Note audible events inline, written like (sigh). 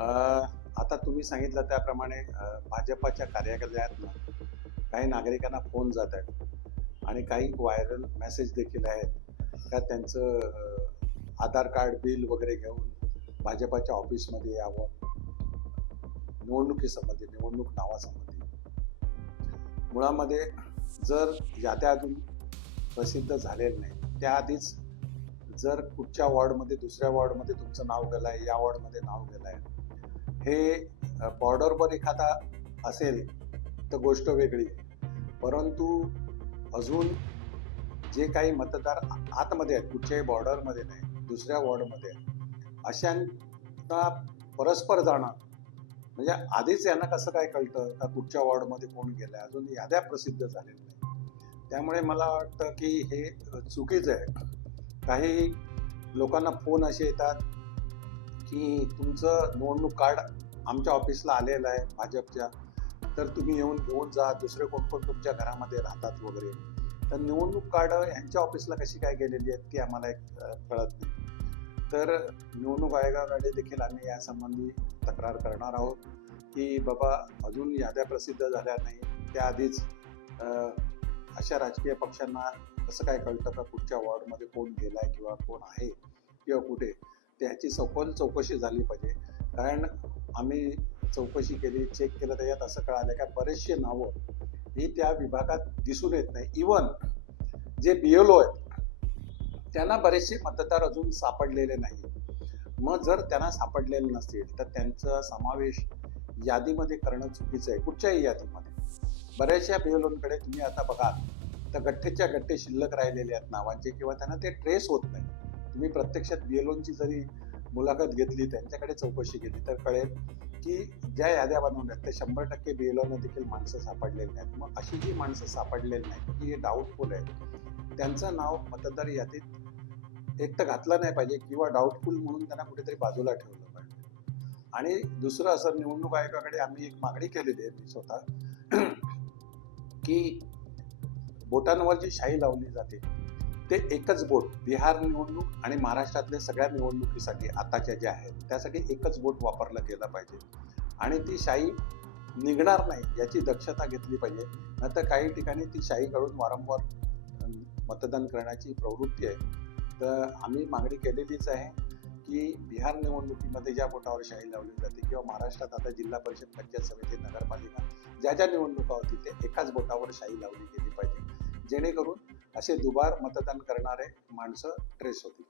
आता तुम्ही सांगितलं त्याप्रमाणे भाजपाच्या कार्यालयात काही नागरिकांना फोन जात आहेत आणि काही व्हायरल मेसेज देखील आहेत. त्या त्यांचं आधार कार्ड बिल वगैरे घेऊन भाजपाच्या ऑफिसमध्ये यावं? निवडणुकीसंबंधी निवडणूक नावासंबंधी. मुळामध्ये जर याद्या अजून प्रसिद्ध झालेल्या नाही त्याआधीच जर कुठच्या वॉर्डमध्ये दुसऱ्या वॉर्डमध्ये तुमचं नाव गेलं आहे या वॉर्डमध्ये नाव गेलं आहे हे बॉर्डरवर एखादा असेल तर गोष्ट वेगळी. परंतु अजून जे काही मतदार आतमध्ये आहेत कुठच्याही बॉर्डरमध्ये नाही दुसऱ्या वॉर्डमध्ये अशांना परस्पर जाणं म्हणजे आधीच यांना कसं काय कळतं का कुठच्या वॉर्डमध्ये कोण गेलं आहे अजून याद्या प्रसिद्ध झालेल्या नाही त्यामुळे मला वाटतं की हे चुकीचं आहे. काही लोकांना फोन असे येतात की तुमचं निवडणूक कार्ड आमच्या ऑफिसला आलेलं आहे भाजपच्या. तर तुम्ही येऊन घेऊन जा दुसरे कोण कोण तुमच्या घरामध्ये राहतात वगैरे. तर निवडणूक कार्ड यांच्या ऑफिसला कशी काय गेलेली आहेत ती आम्हाला एक कळत नाही. तर निवडणूक आयोगाकडे देखील आम्ही यासंबंधी तक्रार करणार आहोत की बाबा अजून याद्या प्रसिद्ध झाल्या नाही. त्याआधीच अशा राजकीय पक्षांना कसं काय कळतं का कुठच्या वॉर्डमध्ये कोण गेलाय किंवा कोण आहे किंवा कुठे? त्याची सखोल चौकशी झाली पाहिजे. कारण आम्ही चौकशी केली चेक केलं त्याच्यात असं कळालं का बरेचसे नावं ही त्या विभागात दिसून येत नाही. इवन जे बी एल ओ आहेत त्यांना बरेचसे मतदार अजून सापडलेले नाही मग जर त्यांना सापडलेले नसतील तर त्यांचा समावेश यादीमध्ये करणं चुकीचं आहे. कुठच्याही यादीमध्ये. बऱ्याचशा बी एल ओंकडे तुम्ही आता बघाल तर गठ्ठेच्या गठ्ठे शिल्लक राहिलेले आहेत नावांचे किंवा त्यांना ते ट्रेस होत नाही. तुम्ही प्रत्यक्षात बी जरी मुलाखत घेतली त्यांच्याकडे चौकशी केली तर कळेल की ज्या याद्या बनवल्या आहेत त्या शंभर टक्के बी देखील माणसं सापडलेली नाहीत. मग अशी जी माणसं सापडलेली नाहीत की डाऊटफुल आहेत त्यांचं नाव मतदार यादीत एक तर घातलं नाही पाहिजे किंवा डाऊटफुल म्हणून त्यांना कुठेतरी बाजूला ठेवलं पाहिजे. आणि दुसरं असं निवडणूक आयोगाकडे आम्ही एक मागणी केलेली आहे मी स्वतः (clears throat) की बोटांवर जी शाई लावली जाते ते एकच बोट बिहार निवडणूक आणि महाराष्ट्रातल्या सगळ्या निवडणुकीसाठी आताच्या ज्या आहेत त्यासाठी एकच बोट वापरलं गेलं पाहिजे. आणि ती शाई निघणार नाही याची दक्षता घेतली पाहिजे. नाही तर काही ठिकाणी ती शाई काढून वारंवार मतदान करण्याची प्रवृत्ती आहे. तर आम्ही मागणी केलेलीच आहे की बिहार निवडणुकीमध्ये ज्या बोटावर शाही लावली जाते किंवा महाराष्ट्रात आता जिल्हा परिषद पंचायत समिती नगरपालिका ज्या ज्या निवडणुका होती ते एकाच बोटावर शाही लावली गेली पाहिजे. जेणेकरून असे दुबार मतदान करणारे माणसं ट्रेस होतील.